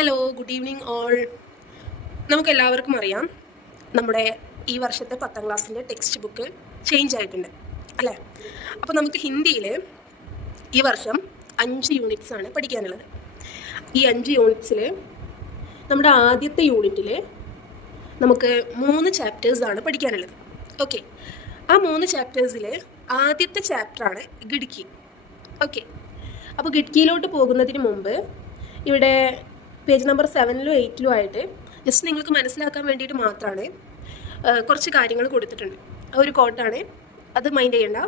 Hello, good evening all. നമുക്കെല്ലാവർക്കും അറിയാം, നമ്മുടെ ഈ വർഷത്തെ 10ാം ക്ലാസ്സിൻ്റെ ടെക്സ്റ്റ് ബുക്ക് ചേഞ്ച് ആയിട്ടുണ്ട് അല്ലേ? അപ്പോൾ നമുക്ക് ഹിന്ദിയിൽ ഈ വർഷം 5 യൂണിറ്റ്സ് ആണ് പഠിക്കാനുള്ളത്. ഈ 5 യൂണിറ്റ്സിൽ നമ്മുടെ ആദ്യത്തെ യൂണിറ്റിൽ നമുക്ക് 3 ചാപ്റ്റേഴ്സാണ് പഠിക്കാനുള്ളത്. ഓക്കെ, ആ 3 ചാപ്റ്റേഴ്സിൽ ആദ്യത്തെ ചാപ്റ്ററാണ് ഗിഡ്കി. ഓക്കെ, അപ്പോൾ ഗിഡ്കിയിലോട്ട് പോകുന്നതിന് മുമ്പ് ഇവിടെ പേജ് നമ്പർ 7ലും 8ലും ആയിട്ട് ജസ്റ്റ് നിങ്ങൾക്ക് മനസ്സിലാക്കാൻ വേണ്ടിയിട്ട് മാത്രമാണ് കുറച്ച് കാര്യങ്ങൾ കൊടുത്തിട്ടുണ്ട്. ഒരു കോട്ടാണ്, അത് മൈൻഡ് ചെയ്യണ്ട.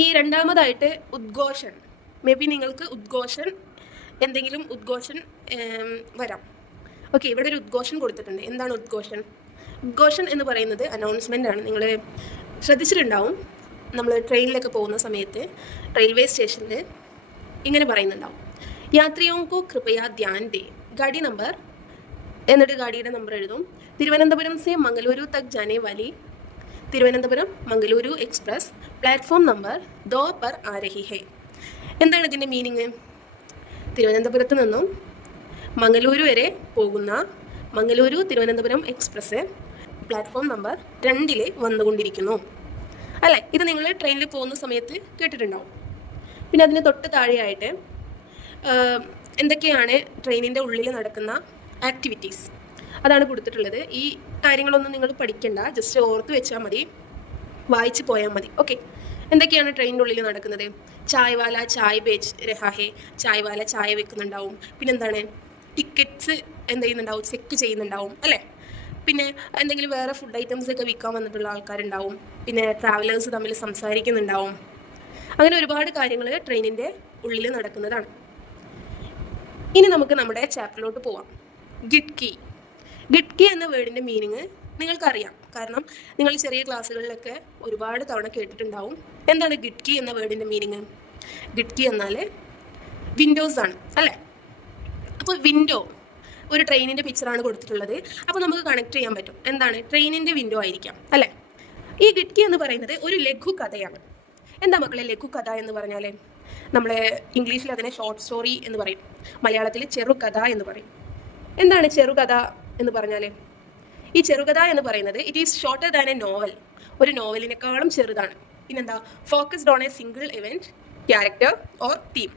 ഈ രണ്ടാമതായിട്ട് ഉദ്ഘോഷൻ, മേ ബി നിങ്ങൾക്ക് എന്തെങ്കിലും ഉദ്ഘോഷൻ വരാം. ഓക്കെ, ഇവിടെ ഒരു ഉദ്ഘോഷൻ കൊടുത്തിട്ടുണ്ട്. എന്താണ് ഉദ്ഘോഷൻ? ഉദ്ഘോഷൻ എന്ന് പറയുന്നത് അനൗൺസ്മെൻ്റ് ആണ്. നിങ്ങൾ ശ്രദ്ധിച്ചിട്ടുണ്ടാവും, നമ്മൾ ട്രെയിനിലൊക്കെ പോകുന്ന സമയത്ത് റെയിൽവേ സ്റ്റേഷനിൽ ഇങ്ങനെ പറയുന്നുണ്ടാവും, യാത്രിയോं को कृपया ध्यान दें, गाड़ी नंबर എന്നിട്ട് ഗാഡിയുടെ നമ്പർ എഴുതും. തിരുവനന്തപുരം സെ മംഗലൂരു തക് ജാനെ വാലി Thiruvananthapuram Mangaluru express platform number 2 पर आ रही है. എന്താണ് ഇതിൻ്റെ മീനിങ്? തിരുവനന്തപുരത്ത് നിന്നും മംഗലൂരു വരെ പോകുന്ന Mangaluru Thiruvananthapuram express platform number 2 വന്നുകൊണ്ടിരിക്കുന്നു അല്ലേ? ഇത് നിങ്ങൾ ട്രെയിനിൽ പോകുന്ന സമയത്ത് കേട്ടിട്ടുണ്ടാവും. പിന്നെ അതിന് തൊട്ട് താഴെയായിട്ട് എന്തൊക്കെയാണ് ട്രെയിനിൻ്റെ ഉള്ളിൽ നടക്കുന്ന ആക്ടിവിറ്റീസ്, അതാണ് കൊടുത്തിട്ടുള്ളത്. ഈ കാര്യങ്ങളൊന്നും നിങ്ങൾ പഠിക്കണ്ട, ജസ്റ്റ് ഓർത്ത് വെച്ചാൽ മതി, വായിച്ച് പോയാൽ മതി. ഓക്കെ, എന്തൊക്കെയാണ് ട്രെയിനിൻ്റെ ഉള്ളിൽ നടക്കുന്നത്? ചായവാല ചായ് ബേച്ച് രഹാഹെ, ചായവാല ചായ വെക്കുന്നുണ്ടാവും. പിന്നെന്താണ്, ടിക്കറ്റ്സ് എന്ത് ചെയ്യുന്നുണ്ടാവും, ചെക്ക് ചെയ്യുന്നുണ്ടാവും അല്ലേ? പിന്നെ എന്തെങ്കിലും വേറെ ഫുഡ് ഐറ്റംസ് ഒക്കെ വിൽക്കാൻ വന്നിട്ടുള്ള ആൾക്കാരുണ്ടാവും. പിന്നെ ട്രാവലേഴ്സ് തമ്മിൽ സംസാരിക്കുന്നുണ്ടാവും. അങ്ങനെ ഒരുപാട് കാര്യങ്ങൾ ട്രെയിനിൻ്റെ ഉള്ളിൽ നടക്കുന്നതാണ്. ഇനി നമുക്ക് നമ്മുടെ ചാപ്റ്ററിലോട്ട് പോവാം. ഗിഡ്കി. ഗിഡ്കി എന്ന വേർഡിൻ്റെ മീനിങ് നിങ്ങൾക്കറിയാം, കാരണം നിങ്ങൾ ചെറിയ ക്ലാസ്സുകളിലൊക്കെ ഒരുപാട് തവണ കേട്ടിട്ടുണ്ടാവും. എന്താണ് ഗിഡ്കി എന്ന വേർഡിൻ്റെ മീനിങ്? ഗിഡ്കി എന്നാൽ വിൻഡോസ് ആണ് അല്ലേ? അപ്പോൾ വിൻഡോ, ഒരു ട്രെയിനിൻ്റെ പിക്ചറാണ് കൊടുത്തിട്ടുള്ളത്. അപ്പോൾ നമുക്ക് കണക്ട് ചെയ്യാൻ പറ്റും, എന്താണ്, ട്രെയിനിൻ്റെ വിൻഡോ ആയിരിക്കാം അല്ലേ? ഈ ഗിഡ്കി എന്ന് പറയുന്നത് ഒരു ലഘു കഥയാണ്. എന്താ മക്കളെ ലഘു കഥ എന്ന് പറഞ്ഞാൽ? നമ്മൾ ഇംഗ്ലീഷിൽ അതിനെ ഷോർട്ട് സ്റ്റോറി എന്ന് പറയും, മലയാളത്തിൽ ചെറുകഥ എന്ന് പറയും. എന്താണ് ചെറുകഥ എന്ന് പറഞ്ഞാൽ? ഈ ചെറുകഥ എന്ന് പറയുന്നത് it is shorter than A novel, ഒരു നോവലിനേക്കാളും ചെറുതാണ്. പിന്നെന്താ, focused on A single event, character or theme.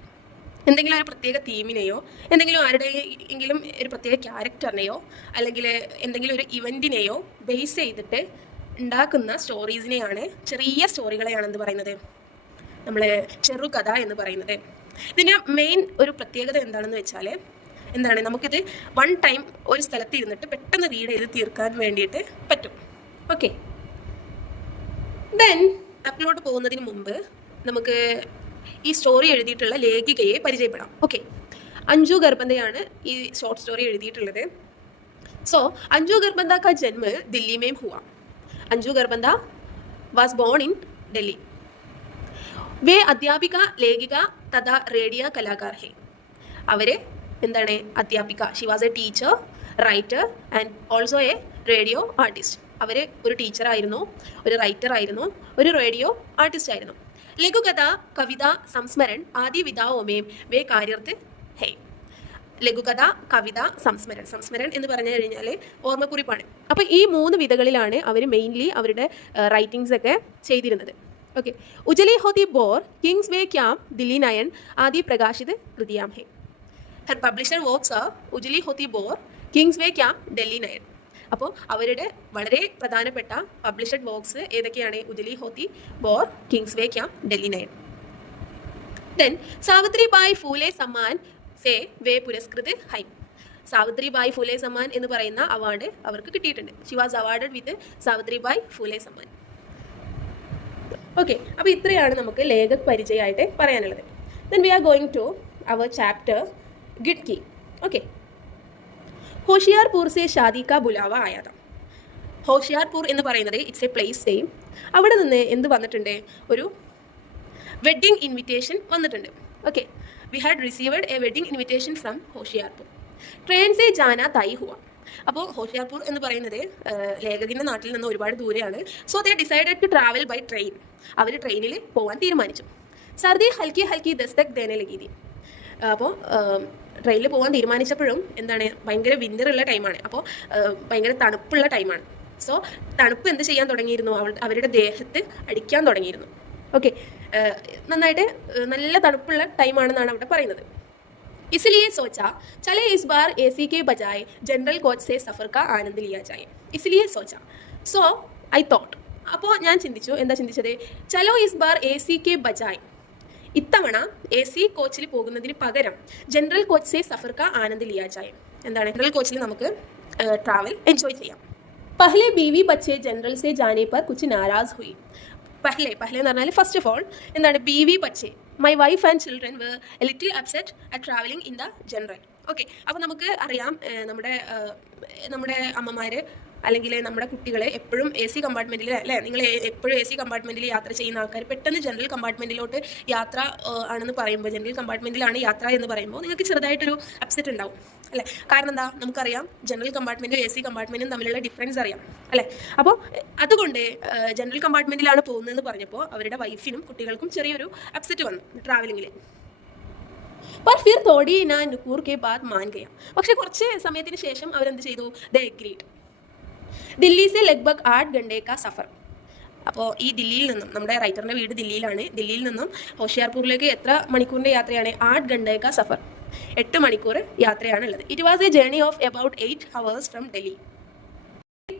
എന്തെങ്കിലും ഒരു പ്രത്യേക തീമിനെയോ എന്തെങ്കിലും ആരുടെയെങ്കിലും ഒരു പ്രത്യേക ക്യാരക്ടറിനെയോ അല്ലെങ്കിൽ എന്തെങ്കിലും ഒരു ഇവൻറ്റിനെയോ ബേസ് ചെയ്തിട്ട് ഉണ്ടാക്കുന്ന സ്റ്റോറീസിനെയാണ്, ചെറിയ സ്റ്റോറികളെയാണ് എന്ത് പറയുന്നത്, നമ്മൾ ചെറുകഥ എന്ന് പറയുന്നത്. ഇതിന് മെയിൻ ഒരു പ്രത്യേകത എന്താണെന്ന് വെച്ചാൽ, എന്താണ്, നമുക്കിത് വൺ ടൈം ഒരു സ്ഥലത്ത് ഇരുന്നിട്ട് പെട്ടെന്ന് റീഡ് ചെയ്ത് തീർക്കാൻ വേണ്ടിയിട്ട് പറ്റും. ഓക്കെ, ദെൻ അപ്പിലോട്ട് പോകുന്നതിന് മുമ്പ് നമുക്ക് ഈ സ്റ്റോറി എഴുതിയിട്ടുള്ള ലേഖികയെ പരിചയപ്പെടാം. ഓക്കെ, അഞ്ജു ഗർബന്തയാണ് ഈ ഷോർട്ട് സ്റ്റോറി എഴുതിയിട്ടുള്ളത്. സോ അഞ്ജു ഗർബന്ത കാ ജന്മ ദില്ലി മേം ഹുവ. Anju Garbanta was born in Delhi. വേ അധ്യാപിക, ലേഖിക തഥാ റേഡിയോ കലാകാർ ഹെ. അവർ എന്താണ്, അധ്യാപിക, she was a teacher, writer and also a radio artist. അവർ ഒരു ടീച്ചറായിരുന്നു, ഒരു റൈറ്റർ ആയിരുന്നു, ഒരു റേഡിയോ ആർട്ടിസ്റ്റ് ആയിരുന്നു. ലഘുകഥ, കവിത, സംസ്മരൺ ആദി വിധാവുമേം വേ കാര്യർത്ത് ഹേ. ലഘുകഥ, കവിത, സംസ്മരൺ. സംസ്മരൺ എന്ന് പറഞ്ഞു കഴിഞ്ഞാൽ ഓർമ്മക്കുറിപ്പാണ്. അപ്പോൾ ഈ 3 വിധങ്ങളിലാണ് അവർ മെയിൻലി അവരുടെ റൈറ്റിങ്സ് ഒക്കെ ചെയ്തിരുന്നത്. Okay, Ujli Hoti Bhor, Kingsway Camp, Delhi nine ആദി പ്രകാശിത് കൃതിയാം ഹെ. Her publisher works are Ujli Hoti Bhor, Kingsway Camp, Delhi nine. അപ്പോൾ അവരുടെ വളരെ പ്രധാനപ്പെട്ട പബ്ലിഷഡ് വർക്ക്സ് ഏതൊക്കെയാണ്? Ujli Hoti Bhor, Kingsway Camp, Delhi nine. Then Savitribai Phule Samman സേ വേ പുരസ്കൃത് ഹൈ. സാവിത്രിബായി ഫൂലെ സമ്മാൻ എന്ന് പറയുന്ന അവാർഡ് അവർക്ക് കിട്ടിയിട്ടുണ്ട്. She was awarded with Savitribai Phule Samman. Okay, അപ്പോൾ ഇത്രയാണ് നമുക്ക് ലേഖക് പരിചയമായിട്ട് പറയാനുള്ളത്. Then we are going to our chapter ഗിഡ്കി. ഓക്കെ, ഹോഷിയാർപൂർ സെ ഷാദി കാ ബുലാവ ആയാത. ഹോഷിയാർപൂർ എന്ന് പറയുന്നത് ഇറ്റ്സ് എ പ്ലേസ് നെയിം. അവിടെ നിന്ന് എന്ത് വന്നിട്ടുണ്ട്? ഒരു വെഡ്ഡിങ് ഇൻവിറ്റേഷൻ വന്നിട്ടുണ്ട്. Okay, we had received A wedding invitation from Hoshiarpur. Train സെ ജാന തായി ഹുവ. അപ്പോൾ ഹോഷിയാർപൂർ എന്ന് പറയുന്നത് ലേഖകിൻ്റെ നാട്ടിൽ നിന്ന് ഒരുപാട് ദൂരെയാണ്. So they decided to travel by train. അവർ ട്രെയിനിൽ പോകാൻ തീരുമാനിച്ചു. സർദി ഹൽക്കി ഹൽക്കി ദസ്തക് ദേനെ ലഗി. അപ്പോൾ ട്രെയിനിൽ പോകാൻ തീരുമാനിച്ചപ്പോഴും എന്താണ് ഭയങ്കര വിൻ്ററുള്ള ടൈമാണ്, അപ്പോൾ ഭയങ്കര തണുപ്പുള്ള ടൈമാണ്. സോ തണുപ്പ് എന്ത് ചെയ്യാൻ തുടങ്ങിയിരുന്നു, അവരുടെ ദേഹത്ത് അടിക്കാൻ തുടങ്ങിയിരുന്നു. ഓക്കെ, നന്നായിട്ട് നല്ല തണുപ്പുള്ള ടൈമാണെന്നാണ് അവിടെ പറയുന്നത്. इसलिए सोचा चले इस बार एसी के बजाय जनरल कोच से सफ़र का आनंद लिया जाए. इसलिए सोचा, सो आई थॉट. അപ്പോൾ ഞാൻ ചിന്തിച്ചു, എന്താ ചിന്തിച്ചത്, ചലോ ഇസ് ബാർ എ സി കെ ബജായ്, ഇത്തവണ എ സി കോച്ചിൽ പോകുന്നതിന് പകരം ജനറൽ കോച്ച് സേ സഫർ കാ ആനന്ദ് ലിയാ ജായേ. എന്താണ്, ജനറൽ കോച്ചിൽ നമുക്ക് ട്രാവൽ എൻജോയ് ചെയ്യാം. പഹ്ലെ ബീവി ബച്ചെ ജനറൽ സേ ജാനെ പർ കുച്ച് നാരാസ് ഹുയി. പഹ്ലെ എന്ന് പറഞ്ഞാൽ ഫസ്റ്റ് ഓഫ് ഓൾ എന്താണ്, ബീവി ബച്ചെ, my wife and children were a little upset at travelling in the general. Okay, അപ്പോൾ നമുക്ക് അറിയാം നമ്മുടെ അമ്മമാർ അല്ലെങ്കിൽ നമ്മുടെ കുട്ടികളെ എപ്പോഴും എ സി കമ്പാർട്ട്മെൻറ്റിൽ അല്ലേ, നിങ്ങൾ എപ്പോഴും എ സി കമ്പാർട്ട്മെൻറ്റിൽ യാത്ര ചെയ്യുന്ന ആൾക്കാർ പെട്ടെന്ന് ജനറൽ കമ്പാർട്ട്മെൻറ്റിലോട്ട് യാത്ര ആണെന്ന് പറയുമ്പോൾ, ജനറൽ കമ്പാർട്ട്മെൻറ്റിലാണ് യാത്ര എന്ന് പറയുമ്പോൾ നിങ്ങൾക്ക് ചെറുതായിട്ടൊരു അപ്സെറ്റ് ഉണ്ടാവും അല്ലേ. കാരണം എന്താ, നമുക്കറിയാം ജനറൽ കമ്പാർട്ട്മെൻറ്റും എ സി കമ്പാർട്ട്മെൻറ്റും തമ്മിലുള്ള ഡിഫറൻസ് അറിയാം അല്ലേ. അപ്പോൾ അതുകൊണ്ട് ജനറൽ കമ്പാർട്ട്മെൻറ്റിലാണ് പോകുന്നതെന്ന് പറഞ്ഞപ്പോൾ അവരുടെ വൈഫിനും കുട്ടികൾക്കും ചെറിയൊരു അപ്സെറ്റ് വന്നു ട്രാവലിങ്ങിൽ. पर फिर थोड़ी ना नुकूर के बाद मान गया. പക്ഷേ കുറച്ച് സമയത്തിന് ശേഷം അവരെന്ത് ചെയ്തു, ദേ എഗ്രീഡ്. ദില്ലി സെ ലഗ്ഭഗ് 8 घंटे का सफ़र. അപ്പോൾ ഈ ദില്ലിയിൽ നിന്നും, നമ്മുടെ റൈറ്ററിൻ്റെ വീട് ദില്ലിയിലാണ്, ദില്ലിയിൽ നിന്നും ഹോഷിയാർപൂരിലേക്ക് എത്ര മണിക്കൂറിൻ്റെ യാത്രയാണ്, 8 घंटे का सफ़र, 8 മണിക്കൂർ യാത്രയാണുള്ളത്. It was a journey of about 8 hours from Delhi.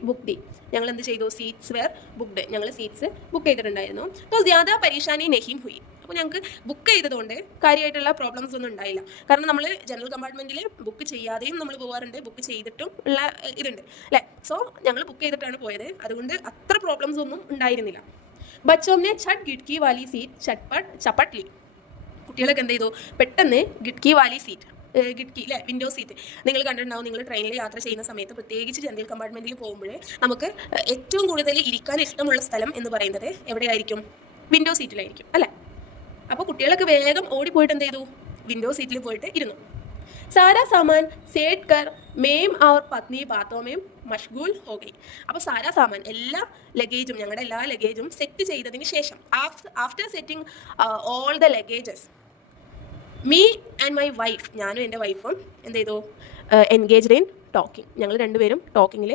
Booked, ഞങ്ങൾ എന്ത് ചെയ്തു, സീറ്റ്സ് വെയർ ബുക്ക്ഡ്, ഞങ്ങൾ സീറ്റ്സ് ബുക്ക് ചെയ്തിട്ടുണ്ടായിരുന്നു. तो ज़्यादा परेशानी नहीं हुई. അപ്പോൾ ഞങ്ങൾക്ക് ബുക്ക് ചെയ്തതുകൊണ്ട് കാര്യമായിട്ടുള്ള പ്രോബ്ലംസ് ഒന്നും ഉണ്ടായില്ല. കാരണം നമ്മൾ ജനറൽ കമ്പാർട്ട്മെൻറ്റിൽ ബുക്ക് ചെയ്യാതെയും നമ്മൾ പോകാറുണ്ട്, ബുക്ക് ചെയ്തിട്ടും ഉള്ള ഇതുണ്ട് അല്ലേ. സോ ഞങ്ങൾ ബുക്ക് ചെയ്തിട്ടാണ് പോയത്, അതുകൊണ്ട് അത്ര പ്രോബ്ലംസ് ഒന്നും ഉണ്ടായിരുന്നില്ല. ബച്ചോനെ ഛട്ട് ഗിഡ്കി വാലി സീറ്റ് ചപ്പട്ട്ലി. കുട്ടികളൊക്കെ എന്ത് ചെയ്തു, പെട്ടെന്ന് ഗിഡ്കി വാലി സീറ്റ്, ഗിഡ്കി അല്ലേ, വിൻഡോ സീറ്റ് നിങ്ങൾ കണ്ടിട്ടുണ്ടാവും. നിങ്ങൾ ട്രെയിനിൽ യാത്ര ചെയ്യുന്ന സമയത്ത്, പ്രത്യേകിച്ച് ജനറൽ കമ്പാർട്ട്മെൻറ്റിൽ പോകുമ്പോൾ നമുക്ക് ഏറ്റവും കൂടുതൽ ഇരിക്കാൻ ഇഷ്ടമുള്ള സ്ഥലം എന്ന് പറയുന്നത് എവിടെയായിരിക്കും, വിൻഡോ സീറ്റിലായിരിക്കും അല്ലേ. അപ്പോൾ കുട്ടികളൊക്കെ വേഗം ഓടിപ്പോയിട്ട് എന്ത് ചെയ്തു, വിൻഡോ സീറ്റിൽ പോയിട്ട് ഇരുന്നു. സാരാ സാമാൻ സേറ്റ് കർ മേം और പത്നി ബാത്തോ മേം മഷ്ഗൂൽ ഹോ ഗയി. അപ്പോൾ സാരാ സാമാൻ, എല്ലാ ലഗേജും, ഞങ്ങളുടെ എല്ലാ ലഗേജും സെറ്റ് ചെയ്തതിന് ശേഷം, after setting all the luggages, me and my wife, ഞാനും എൻ്റെ വൈഫും എന്ത് ചെയ്തു, എൻഗേജ്ഡ് ഇൻ ടോക്കിംഗ്. ഞങ്ങൾ രണ്ടുപേരും ടോക്കിങ്ങിൽ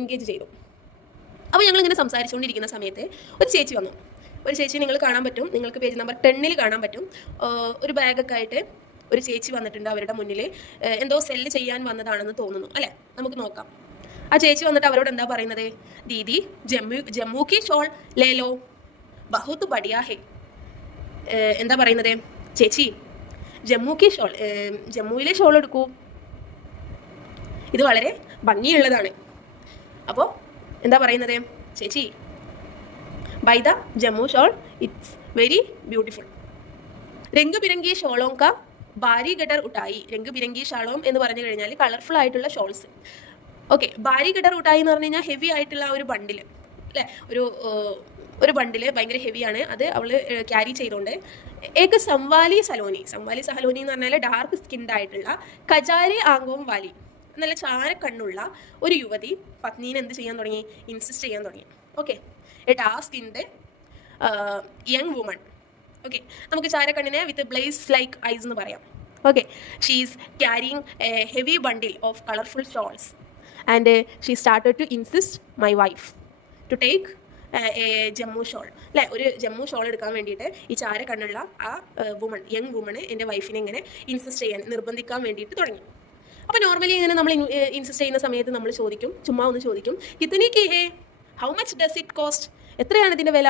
എൻഗേജ് ചെയ്തു. അപ്പോൾ ഞങ്ങളിങ്ങനെ സംസാരിച്ചുകൊണ്ടിരിക്കുന്ന സമയത്ത് ഒരു ചേച്ചി വന്നു. ഒരു ചേച്ചി നിങ്ങൾ കാണാൻ പറ്റും, നിങ്ങൾക്ക് പേജ് നമ്പർ 10 കാണാൻ പറ്റും. ഒരു ബാഗൊക്കെ ആയിട്ട് ഒരു ചേച്ചി വന്നിട്ടുണ്ട് അവരുടെ മുന്നിൽ. എന്തോ സെല്ല് ചെയ്യാൻ വന്നതാണെന്ന് തോന്നുന്നു അല്ലേ, നമുക്ക് നോക്കാം. ആ ചേച്ചി വന്നിട്ട് അവരോട് എന്താ പറയുന്നത്, ദീദി ജമ്മു കി ഷോൾ ലേലോ ബഹുത്ത് ബടിയാ ഹേ. എന്താ പറയുന്നത്, ചേച്ചി ജമ്മു കി ഷോൾ, ജമ്മുവിലെ ഷോൾ എടുക്കൂ, ഇത് വളരെ ഭംഗിയുള്ളതാണ്. അപ്പോൾ എന്താ പറയുന്നത്, ചേച്ചി buy the Jammu shawl, it's very beautiful. രംഗ് ബിരംഗി ഷോളോം കാ ബാരി ഗഡർ ഉട്ടായി. രംഗ് ബിരംഗി ഷാളോം എന്ന് പറഞ്ഞു കഴിഞ്ഞാൽ കളർഫുൾ ആയിട്ടുള്ള ഷോൾസ്. ഓക്കെ, ബാരി ഗഡർ ഉട്ടായി എന്ന് പറഞ്ഞു കഴിഞ്ഞാൽ ഹെവി ആയിട്ടുള്ള ഒരു ബണ്ടിൽ അല്ലേ, ഒരു ബണ്ടിൽ ഭയങ്കര ഹെവിയാണ്, അത് അവൾ ക്യാരി ചെയ്തുകൊണ്ട്. ഏക്ക് സംവാലി സലോനി എന്ന് പറഞ്ഞാൽ ഡാർക്ക് സ്കിൻഡ് ആയിട്ടുള്ള കജാരി ആങ്കോം വാലി, നല്ല ചാരക്കണ്ണുള്ള ഒരു യുവതി പത്നീനെ എന്ത് ചെയ്യാൻ തുടങ്ങി, ഇൻസിസ്റ്റ് ചെയ്യാൻ തുടങ്ങി. Okay, a dark skinned young woman. Okay, നമുക്ക് ചാരക്കണ്ണിനെ വിത്ത് ബ്ലേസ് ലൈക്ക് ഐസ് എന്ന് പറയാം. Okay, she is carrying a heavy bundle of colourful shawls and she started to insist my wife to take a Jammu shawl അല്ലേ. ഒരു Jammu shawl എടുക്കാൻ വേണ്ടിയിട്ട് ഈ ചാരക്കണ്ണുള്ള ആ യങ് വുമണ് എൻ്റെ വൈഫിനെ ഇങ്ങനെ ഇൻസിസ്റ്റ് ചെയ്യാൻ, നിർബന്ധിക്കാൻ വേണ്ടിയിട്ട് തുടങ്ങി. അപ്പോൾ നോർമലി ഇങ്ങനെ നമ്മൾ ഇൻസിസ്റ്റ് ചെയ്യുന്ന സമയത്ത് നമ്മൾ ചോദിക്കും, ചുമ്മാ ഒന്ന് ചോദിക്കും, കിത്തനി കി ഹേ, how much does it cost, എത്രയാണ് ഇതിൻ്റെ വില,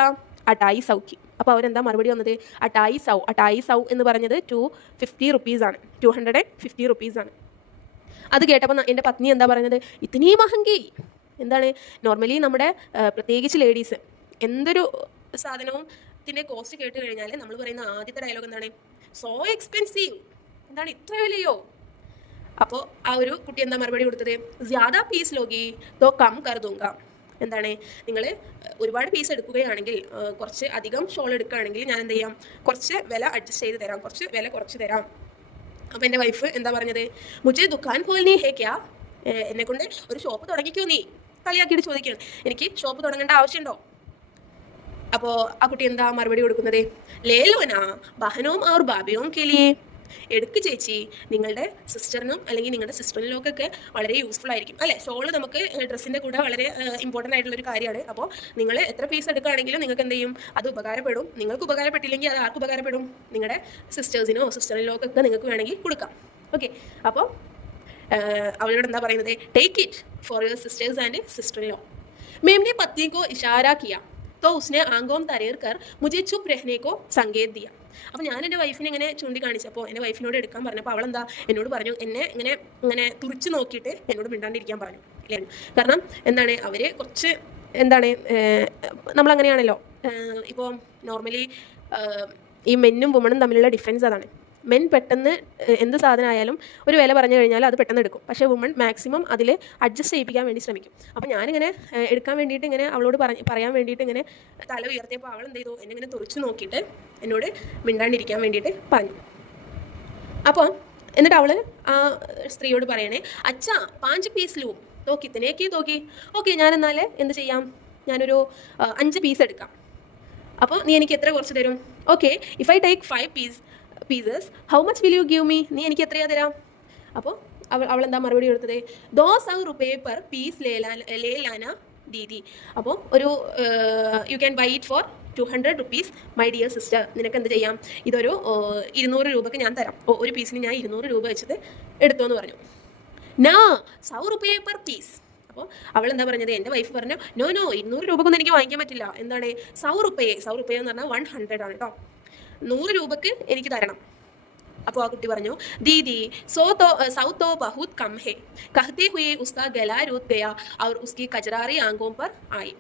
28 സൗക്ക്. അപ്പോൾ അവരെന്താ മറുപടി വന്നത്, 28 സൗ എന്ന് പറഞ്ഞത് 250 റുപ്പീസാണ്, 250 റുപ്പീസാണ്. അത് കേട്ടപ്പോൾ എൻ്റെ പത്നി എന്താ പറയുന്നത്, ഇത്തിനി മഹങ്കി. എന്താണ്, നോർമലി നമ്മുടെ പ്രത്യേകിച്ച് ലേഡീസ് എന്തൊരു സാധനവും ഇതിൻ്റെ കോസ്റ്റ് കേട്ട് കഴിഞ്ഞാൽ നമ്മൾ പറയുന്ന ആദ്യത്തെ ഡയലോഗ് എന്താണ്, സോ എക്സ്പെൻസീവ്, എന്താണ് ഇത്ര വിലയോ. അപ്പോൾ ആ ഒരു കുട്ടി എന്താ മറുപടി കൊടുത്തത്, ജ്യാദാ പീസ് ലോഗി തോ കം കർ ദൂങ്ക. എന്താണ്, നിങ്ങൾ ഒരുപാട് പീസ് എടുക്കുകയാണെങ്കിൽ, കുറച്ച് അധികം ഷോൾ എടുക്കുകയാണെങ്കിൽ ഞാൻ എന്ത് ചെയ്യാം, കുറച്ച് വില അഡ്ജസ്റ്റ് ചെയ്ത് തരാം, കുറച്ച് വില കുറച്ച് തരാം. അപ്പോൾ എൻ്റെ വൈഫ് എന്താ പറഞ്ഞത്, മുझे ദുക്കാൻ खोलनी है क्या, എന്നെക്കൊണ്ട് ഒരു ഷോപ്പ് തുടങ്ങിക്കോ നീ, കളിയാക്കിയിട്ട് ചോദിക്കുകയാണ്, എനിക്ക് ഷോപ്പ് തുടങ്ങേണ്ട ആവശ്യമുണ്ടോ. അപ്പോൾ ആ കുട്ടി എന്താ മറുപടി കൊടുക്കുന്നത്, ലേ ലോന ബഹനോം ഔർ ബാബിയോം കെ ലിയേ, എടുക്ക് ചേച്ചി, നിങ്ങളുടെ സിസ്റ്ററിനും അല്ലെങ്കിൽ നിങ്ങളുടെ സിസ്റ്ററിനൊക്കെ വളരെ യൂസ്ഫുൾ ആയിരിക്കും അല്ലേ. ഷോള് നമുക്ക് ഡ്രസ്സിൻ്റെ കൂടെ വളരെ ഇമ്പോർട്ടൻ്റ് ആയിട്ടുള്ളൊരു കാര്യമാണ്. അപ്പോൾ നിങ്ങൾ എത്ര പീസ് എടുക്കുകയാണെങ്കിലും നിങ്ങൾക്ക് എന്ത് ചെയ്യും, അത് ഉപകാരപ്പെടും. നിങ്ങൾക്ക് ഉപകാരപ്പെട്ടില്ലെങ്കിൽ അത് ആർക്ക് ഉപകാരപ്പെടും, നിങ്ങളുടെ സിസ്റ്റേഴ്സിനോ സിസ്റ്ററിനൊക്കെ നിങ്ങൾക്ക് വേണമെങ്കിൽ കൊടുക്കാം. ഓക്കെ, അപ്പോൾ അവളോട് എന്താ പറയുന്നത്, take it for your sisters and sister law. Ma'am ने पत्नी को इशारा किया तो उसने आंगों तरेर कर मुझे चुप रहने को संकेत दिया. അപ്പോൾ ഞാൻ എൻ്റെ വൈഫിനെ ഇങ്ങനെ ചൂണ്ടിക്കാണിച്ചപ്പോൾ എൻ്റെ വൈഫിനോട് എടുക്കാൻ പറഞ്ഞപ്പോൾ അവളെന്താ എന്നോട് പറഞ്ഞു, എന്നെ ഇങ്ങനെ ഇങ്ങനെ തുറിച്ച് നോക്കിയിട്ട് എന്നോട് മിണ്ടാണ്ടിരിക്കാൻ പറഞ്ഞു. അല്ലേ, കാരണം എന്താണ് അവർ കുറച്ച് എന്താണ് നമ്മളങ്ങനെയാണല്ലോ. ഇപ്പോൾ നോർമലി ഈ മെന്നും വുമണും തമ്മിലുള്ള ഡിഫറൻസ് അതാണ്. മെൻ പെട്ടെന്ന് എന്ത് സാധനമായാലും ഒരു വില പറഞ്ഞു കഴിഞ്ഞാൽ അത് പെട്ടെന്ന് എടുക്കും. പക്ഷേ വുമൺ മാക്സിമം അതിൽ അഡ്ജസ്റ്റ് ചെയ്യിപ്പിക്കാൻ വേണ്ടി ശ്രമിക്കും. അപ്പോൾ ഞാനിങ്ങനെ എടുക്കാൻ വേണ്ടിയിട്ട് ഇങ്ങനെ അവളോട് പറയാൻ വേണ്ടിയിട്ട് ഇങ്ങനെ തല ഉയർത്തിയപ്പോൾ അവൾ എന്ത് ചെയ്തു, എന്നെ ഇങ്ങനെ തുറച്ച് നോക്കിയിട്ട് എന്നോട് മിണ്ടാണ്ടിരിക്കാൻ വേണ്ടിയിട്ട് പറഞ്ഞു. അപ്പോൾ എന്നിട്ട് അവൾ ആ സ്ത്രീയോട് പറയണേ, അച്ഛാ 5 പീസ് ലൂം തോ കിത്തനേക്ക് തോക്കി. ഓക്കെ, ഞാനെന്നാൽ എന്ത് ചെയ്യാം, ഞാനൊരു 5 പീസ് എടുക്കാം. അപ്പോൾ നീ എനിക്ക് എത്ര കുറച്ച് തരും? Okay, if I take 5 pieces how much will you give me, നീ എനിക്ക് എത്രയാ തരാം? അപ്പോൾ അവളെന്താ മറുപടി കൊടുത്തത്, 200 रुपये पर पीस ले लाना दीदी. അപ്പോൾ ഒരു you can buy it for 200 rupees my dear sister. നിനക്ക് എന്ത് ചെയ്യാം, ഇതൊരു 200 രൂപയ്ക്ക് ഞാൻ തരാം. ഒരു പീസിന് ഞാൻ 200 രൂപ വെച്ചിട്ട് എടുത്തോ എന്ന് പറഞ്ഞു. നാ 100 रुपये पर പീസ്. അപ്പോൾ അവൾ എന്താ പറഞ്ഞത്, എൻ്റെ വൈഫ് പറഞ്ഞു, നോ 200 രൂപക്കൊന്നും എനിക്ക് വാങ്ങിക്കാൻ പറ്റില്ല. എന്താണ് 100 रुपये എന്ന് പറഞ്ഞാൽ 100 ആണ് കേട്ടോ. 100 രൂപക്ക് എനിക്ക് തരണം. അപ്പോൾ ആ കുട്ടി പറഞ്ഞു, ദീദി സൗ तो बहुत कम है. कहते हुए उसका गला रुक गया और उसकी कजरारी आंखों पर आई.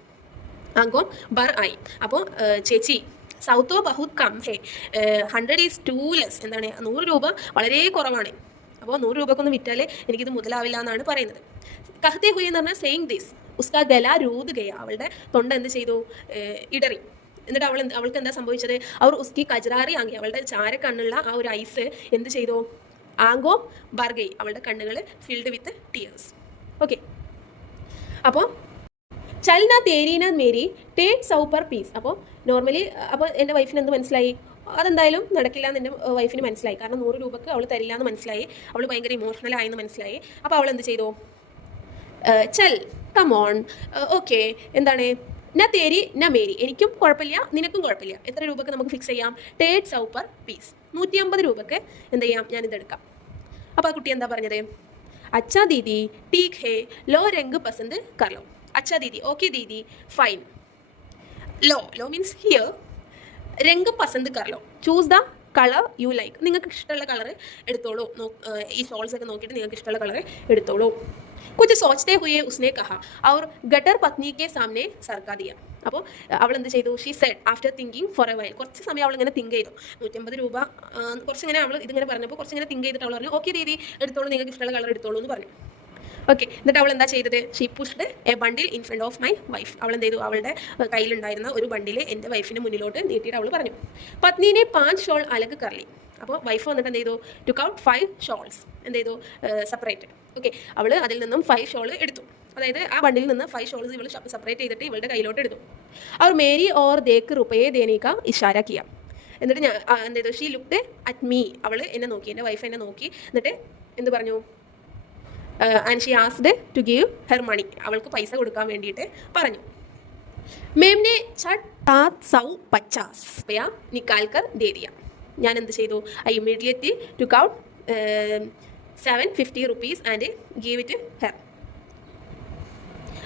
അപ്പോൾ ചേച്ചി, സൗ तो बहुत कम है, 100 ഈസ് ടു ലെസ്. എന്താണ് 100 രൂപ വളരെ കുറവാണ്. അപ്പോൾ 100 രൂപക്കൊന്നും വിറ്റാലേ എനിക്കിത് മുതലാവില്ല എന്നാണ് പറയുന്നത്. कहते हुए എന്ന് പറഞ്ഞാൽ സെയിങ് ദിസ് उसका गला रूद गया. അവളുടെ തൊണ്ട എന്ത് ചെയ്തു, ഇടറി. എന്നിട്ട് അവൾക്ക് എന്താ സംഭവിച്ചത്, അവർ ഉസ്കി കജറാറി ആങ്കി, അവളുടെ ചാര കണ്ണുള്ള ആ ഒരു ഐസ് എന്ത് ചെയ്തു, ആങ്കോ ബർഗൈ, അവളുടെ കണ്ണുകൾ ഫിൽഡ് വിത്ത് ടിയേഴ്സ്. ഓക്കെ, അപ്പോൾ ചൽന തേരീന മേരി ടേക്ക് 100 per പീസ്. അപ്പോൾ നോർമലി അപ്പോൾ എൻ്റെ വൈഫിന് എന്ത് മനസ്സിലായി, അതെന്തായാലും നടക്കില്ല എന്ന് എൻ്റെ വൈഫിന് മനസ്സിലായി. കാരണം 100 രൂപക്ക് അവൾ തരില്ല എന്ന് മനസ്സിലായി. അവൾ ഭയങ്കര ഇമോഷണൽ ആയെന്ന് മനസ്സിലായി. അപ്പോൾ അവൾ എന്ത് ചെയ്തു, ചൽ കമോൺ, ഓക്കെ, എന്താണ് ന തേരി ന മേരി, എനിക്കും കുഴപ്പമില്ല നിനക്കും കുഴപ്പമില്ല. എത്ര രൂപക്ക് നമുക്ക് ഫിക്സ് ചെയ്യാം, ടേക്ക് 100 per പീസ്, 150 രൂപക്ക് എന്ത് ചെയ്യാം, ഞാനിതെടുക്കാം. അപ്പോൾ ആ കുട്ടി എന്താ പറഞ്ഞത്, അച്ഛാ ദീദി ടീക്ക് ഹേ ലോ രംഗ് പസന്ത് കർ ലോ. അച്ഛാ ദീദി, ഓക്കെ ദീദി, ഫൈൻ. ലോ മീൻസ് ഹിയർ, രംഗ് പസന്ത് കർ ലോ, choose the colour you like. നിങ്ങൾക്ക് ഇഷ്ടമുള്ള കളർ എടുത്തോളൂ. ഈ ഷോൾസ് ഒക്കെ നോക്കിയിട്ട് നിങ്ങൾക്ക് ഇഷ്ടമുള്ള കളർ എടുത്തോളൂ. കുछ सोचते हुए उसने कहा और गटर पत्नी के सामने सरका दिया. അപ്പോൾ അവൾ എന്ത് ചെയ്തു, she said after thinking for a while. കുറച്ച് സമയം അവൾ ഇങ്ങനെ തിങ്ക് ചെയ്തു. 150 രൂപ കുറച്ചിങ്ങനെ അവൾ ഇതിങ്ങനെ പറഞ്ഞപ്പോൾ കുറച്ചിങ്ങനെ തിങ്ക് ചെയ്തിട്ട് അവൾ പറഞ്ഞു, ഓക്കെ ദീദി എടുത്തോളൂ, നിങ്ങൾക്ക് ഇഷ്ടമുള്ള കളർ എടുത്തോളൂ എന്ന് പറഞ്ഞു. ഓക്കെ, എന്നിട്ട് അവൾ എന്താ ചെയ്തത്, she pushed a bundle in front of my wife. അവൾ എന്ത് ചെയ്തു, അവളുടെ കയ്യിലുണ്ടായിരുന്ന ഒരു ബണ്ടിൽ എൻ്റെ വൈഫിന് മുന്നിലോട്ട് നീട്ടിയിട്ട് അവൾ പറഞ്ഞു, പത്നീനെ 5 ഷോൾ അലഗ് കർലി. അപ്പോൾ വൈഫ് വന്നിട്ട് എന്ത് ചെയ്തു, ടുക്ക് ഔട്ട് 5 ഷോൾസ്, എന്ത് ചെയ്തു, സെപ്പറേറ്റ്. ഓക്കെ, അവൾ അതിൽ നിന്നും 5 ഷോൾ എടുത്തു. അതായത് ആ ബണ്ടിൽ നിന്ന് 5 ഷോൾസ് ഇവൾ സെപ്പറേറ്റ് ചെയ്തിട്ട് ഇവളുടെ കയ്യിലോട്ട് എടുത്തു. അവർ മേരി ഓർ ദേക്ക് റുപ്പയെ ദേനേക്ക ഇഷാര കിയ. എന്നിട്ട് ഞാൻ എന്ത് ചെയ്തു, ഷീ ലുക്ഡ് അറ്റ് മീ, അവൾ എന്നെ നോക്കി, എൻ്റെ വൈഫ് എന്നെ നോക്കി. എന്നിട്ട് എന്ത് പറഞ്ഞു, and she asked to give her money, അവൾക്ക് പൈസ കൊടുക്കാൻ വേണ്ടിയിട്ട് പറഞ്ഞു. മേംനെ ചട്ട് 750 रुपया നിക്കാൽ കർ ദേ ദിയ. ഞാൻ എന്ത് ചെയ്തു, I immediately took out 750 rupees and give it her.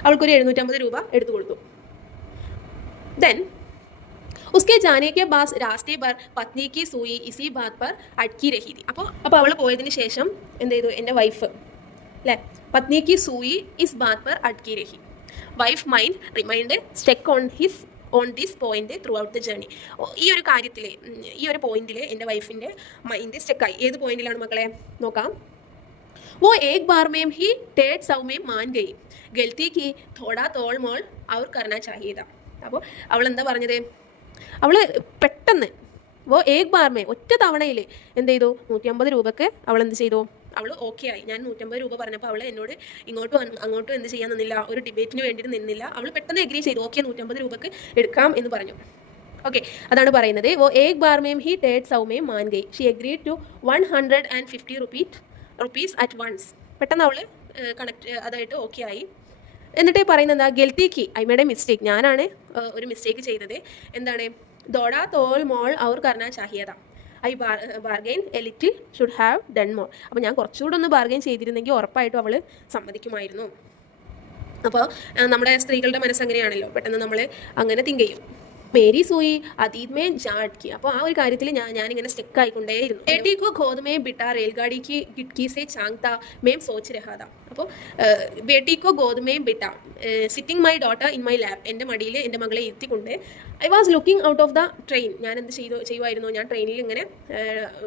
അവൾക്കൊരു 750 രൂപ എടുത്തു കൊടുത്തു. ദെൻ उसके जाने के बाद रास्ते पर पत्नी की सुई इसी बात पर अटकी रही थी. അപ്പോൾ അവൾ പോയതിന് ശേഷം എന്ത് ചെയ്തു, എൻ്റെ വൈഫ് അല്ലേ, പത്നി की सुई इस बात पर अटकी रही. Wife mind remind stuck on this point through out the journey. ഈ ഒരു കാര്യത്തിൽ, ഈ ഒരു പോയിന്റിൽ എൻ്റെ വൈഫിൻ്റെ മൈൻഡ് സ്റ്റക്കായി. ഏത് പോയിന്റിലാണ് മക്കളെ, നോക്കാം. वो एक बार में ही 150 में मान गई, गलती की थोड़ा तोड़ मोल और करना चाहिए था. അപ്പോൾ അവൾ എന്താ പറഞ്ഞത്, അവൾ പെട്ടെന്ന് വോ ഏക് ബാർമേ ഒറ്റ തവണയിൽ എന്ത് ചെയ്തു, 150 രൂപക്ക് അവൾ എന്ത് ചെയ്തു, അവൾ ഓക്കെ ആയി. ഞാൻ 150 രൂപ പറഞ്ഞപ്പോൾ അവൾ എന്നോട് ഇങ്ങോട്ടും അങ്ങോട്ടും എന്ത് ചെയ്യാൻ നിന്നില്ല, ഒരു ഡിബേറ്റിന് വേണ്ടിയിട്ട് നിന്നില്ല. അവൾ പെട്ടെന്ന് എഗ്രി ചെയ്തു, ഓക്കെ 150 രൂപക്ക് എടുക്കാം എന്ന് പറഞ്ഞു. ഓക്കെ, അതാണ് പറയുന്നത്. वो एक बार में ही 150 में मान गई. She agreed to 150 rupees at once. പെട്ടെന്ന് അവൾ അതായിട്ട് ഓക്കെ ആയി. എന്നിട്ട് പറയുന്നത് എന്താ, ഗൽത്തിക്ക് ഐ മേഡ് എ മിസ്റ്റേക്ക്, ഞാനാണ് ഒരു മിസ്റ്റേക്ക് ചെയ്തത്. എന്താണ്, ദോഡ തോൾ മോൾ അവർ കർണ ചാഹിയത, I bargain a little should have done more. അപ്പോൾ ഞാൻ കുറച്ചുകൂടെ ഒന്ന് ബാർഗെയിൻ ചെയ്തിരുന്നെങ്കിൽ ഉറപ്പായിട്ടും അവൾ സമ്മതിക്കുമായിരുന്നു. അപ്പോൾ നമ്മുടെ സ്ത്രീകളുടെ മനസ്സങ്ങനെയാണല്ലോ, പെട്ടെന്ന് നമ്മൾ അങ്ങനെ തിങ്ക് ചെയ്യും. Mary സൂയി അതീത് may ജാട്ക്കി. അപ്പോൾ ആ ഒരു കാര്യത്തിൽ ഞാനിങ്ങനെ സ്റ്റെക്ക് ആയിക്കൊണ്ടേയിരുന്നു. ബേട്ടിക്കോ ഗോദമേ ബിട്ട റെയിൽഗാഡിക്ക് കിട്ക്കി സേ ചാങ്ത മേം സോച്ച് രഹാദ. അപ്പോൾ ബേട്ടിക്കോ ഗോദമേ ബിട്ട sitting my daughter in my lap, എൻ്റെ മടിയിൽ എൻ്റെ മകളെ ഇരുത്തിക്കൊണ്ട് I was looking out of the train. ഞാൻ എന്ത് ചെയ്യുമായിരുന്നു, ഞാൻ ട്രെയിനിൽ ഇങ്ങനെ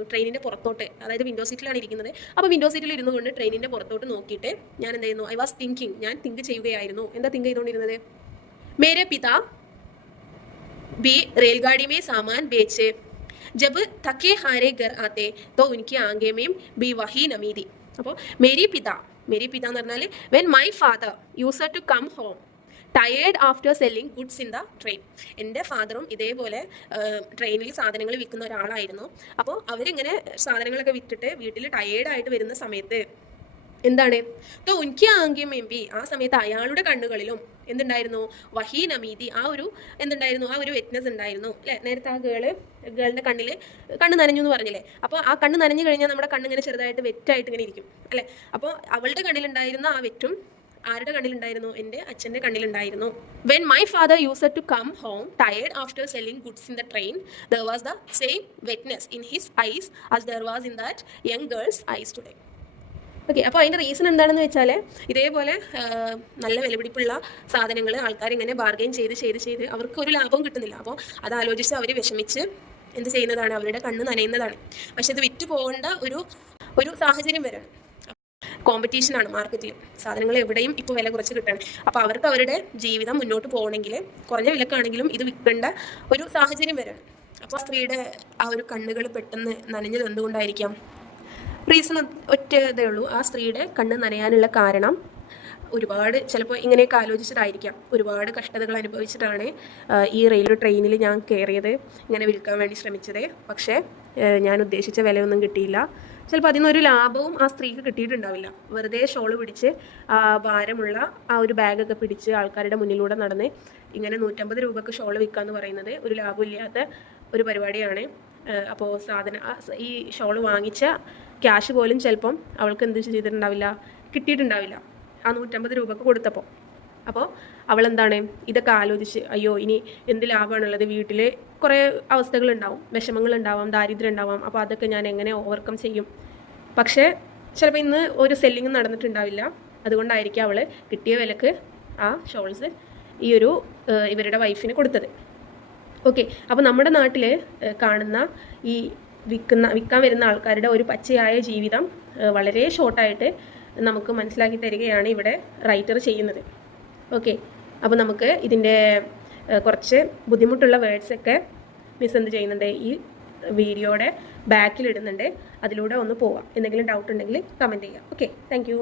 ട്രെയിനിൻ്റെ പുറത്തോട്ട്, അതായത് വിൻഡോ സീറ്റിലാണ് ഇരിക്കുന്നത്. അപ്പോൾ വിൻഡോ സീറ്റിൽ ഇരുന്നു കൊണ്ട് ട്രെയിനിൻ്റെ പുറത്തോട്ട് നോക്കിയിട്ട് ഞാൻ എന്ത് ചെയ്യുന്നു, ഐ വാസ് തിങ്കിങ്, ഞാൻ തിങ്ക് ചെയ്യുകയായിരുന്നു. എന്താ തിങ്ക് ചെയ്തുകൊണ്ടിരുന്നത്, മേരെ പിതാ भी रेलगाड़ी में सामान बेचे, जब थके हारे घर आते तो उनकी आंखें में भी वही नमी थी. അപ്പോൾ മേരി പിത എന്ന് പറഞ്ഞാൽ when my father used to come home tired after selling goods in the train. എൻ്റെ ഫാദറും ഇതേപോലെ ട്രെയിനിൽ സാധനങ്ങൾ വിൽക്കുന്ന ഒരാളായിരുന്നു. അപ്പോൾ അവരിങ്ങനെ സാധനങ്ങളൊക്കെ വിറ്റിട്ട് വീട്ടിൽ ടയേർഡായിട്ട് വരുന്ന സമയത്ത് എന്താണ്, തോ ഉൻകി ആംഗ്യം എം ബി, ആ സമയത്ത് അയാളുടെ കണ്ണുകളിലും എന്തുണ്ടായിരുന്നു, വഹീ നമീതി, ആ ഒരു എന്തുണ്ടായിരുന്നു, ആ ഒരു വെറ്റ്നസ് ഉണ്ടായിരുന്നു അല്ലേ. നേരത്തെ ആ ഗേളിൻ്റെ കണ്ണ് നനഞ്ഞു എന്ന് പറഞ്ഞില്ലേ. അപ്പോൾ ആ കണ്ണ് നനഞ്ഞു കഴിഞ്ഞാൽ നമ്മുടെ കണ്ണിങ്ങനെ ചെറുതായിട്ട് വെറ്റായിട്ട് ഇങ്ങനെ ഇരിക്കും അല്ലേ. അപ്പോൾ അവളുടെ കണ്ണിലുണ്ടായിരുന്ന ആ വെറ്റും ആരുടെ കണ്ണിലുണ്ടായിരുന്നു, എൻ്റെ അച്ഛൻ്റെ കണ്ണിലുണ്ടായിരുന്നു. When my father used to come home tired after selling goods in the train there was the same wetness in his eyes as there was in that young girl's eyes today. Okay, അപ്പോൾ അതിൻ്റെ reason എന്താണെന്ന് വെച്ചാൽ ഇതേപോലെ നല്ല വിലപിടിപ്പുള്ള സാധനങ്ങൾ ആൾക്കാരിങ്ങനെ bargain ചെയ്ത് അവർക്ക് ഒരു ലാഭവും കിട്ടുന്നില്ല. അപ്പോൾ അതാലോചിച്ച് അവർ വിഷമിച്ച് എന്ത് ചെയ്യുന്നതാണ്, അവരുടെ കണ്ണ് നനയുന്നതാണ്. പക്ഷെ ഇത് വിറ്റ് പോകേണ്ട ഒരു സാഹചര്യം വരണം. കോമ്പറ്റീഷനാണ് മാർക്കറ്റിൽ, സാധനങ്ങൾ എവിടെയും ഇപ്പോൾ വില കുറച്ച് കിട്ടണം. അപ്പോൾ അവർക്ക് അവരുടെ ജീവിതം മുന്നോട്ട് പോകണമെങ്കിൽ കുറഞ്ഞ വിലക്കാണെങ്കിലും ഇത് വിൽക്കേണ്ട ഒരു സാഹചര്യം വരണം. അപ്പോൾ സ്ത്രീയുടെ ആ ഒരു കണ്ണുകൾ പെട്ടെന്ന് നനഞ്ഞത് എന്തുകൊണ്ടായിരിക്കാം, റീസൺ ഒറ്റ ഇതേ ഉള്ളൂ. ആ സ്ത്രീയുടെ കണ്ണ് നനയാനുള്ള കാരണം ഒരുപാട് ചിലപ്പോൾ ഇങ്ങനെയൊക്കെ ആലോചിച്ചിട്ടായിരിക്കാം. ഒരുപാട് കഷ്ടതകൾ അനുഭവിച്ചിട്ടാണ് ഈ ട്രെയിനിൽ ഞാൻ കയറിയത്, ഇങ്ങനെ വിൽക്കാൻ വേണ്ടി ശ്രമിച്ചത്. പക്ഷേ ഞാൻ ഉദ്ദേശിച്ച വിലയൊന്നും കിട്ടിയില്ല. ചിലപ്പോൾ അതിനൊരു ലാഭവും ആ സ്ത്രീക്ക് കിട്ടിയിട്ടുണ്ടാവില്ല. വെറുതെ ഷോള് പിടിച്ച് ഭാരമുള്ള ആ ഒരു ബാഗൊക്കെ പിടിച്ച് ആൾക്കാരുടെ മുന്നിലൂടെ നടന്ന് ഇങ്ങനെ 150 രൂപയ്ക്ക് ഷോള് വിൽക്കുക എന്ന് പറയുന്നത് ഒരു ലാഭമില്ലാത്ത ഒരു പരിപാടിയാണ്. അപ്പോൾ ഈ ഷോള് വാങ്ങിച്ച ക്യാഷ് പോലും ചിലപ്പം അവൾക്ക് എന്ത് ചെയ്തിട്ടുണ്ടാവില്ല, കിട്ടിയിട്ടുണ്ടാവില്ല ആ 150 രൂപയ്ക്ക് കൊടുത്തപ്പോൾ. അപ്പോൾ അവളെന്താണ് ഇതൊക്കെ ആലോചിച്ച്, അയ്യോ ഇനി എന്ത് ലാഭമാണുള്ളത്, വീട്ടിൽ കുറേ അവസ്ഥകളുണ്ടാവും, വിഷമങ്ങളുണ്ടാവാം, ദാരിദ്ര്യം ഉണ്ടാവാം. അപ്പോൾ അതൊക്കെ ഞാൻ എങ്ങനെ ഓവർകം ചെയ്യും. പക്ഷേ ചിലപ്പോൾ ഇന്ന് ഒരു സെല്ലിങ് നടന്നിട്ടുണ്ടാവില്ല. അതുകൊണ്ടായിരിക്കും അവൾ കിട്ടിയ വിലക്ക് ആ ഷോൾസ് ഈ ഒരു ഇവരുടെ വൈഫിന് കൊടുത്തത്. ഓക്കെ, അപ്പോൾ നമ്മുടെ നാട്ടിൽ കാണുന്ന ഈ വിൽക്കാൻ വരുന്ന ആൾക്കാരുടെ ഒരു പച്ചയായ ജീവിതം വളരെ ഷോർട്ടായിട്ട് നമുക്ക് മനസ്സിലാക്കി തരികയാണ് ഇവിടെ റൈറ്റർ ചെയ്യുന്നത്. ഓക്കെ, അപ്പോൾ നമുക്ക് ഇതിൻ്റെ കുറച്ച് ബുദ്ധിമുട്ടുള്ള വേർഡ്സൊക്കെ മിസ് എന്ത് ചെയ്യുന്നുണ്ട്, ഈ വീഡിയോയുടെ ബാക്കിൽ ഇടുന്നുണ്ട്. അതിലൂടെ ഒന്ന് പോവാം. എന്തെങ്കിലും ഡൗട്ട് ഉണ്ടെങ്കിൽ കമൻറ്റ് ചെയ്യാം. Okay, thank you.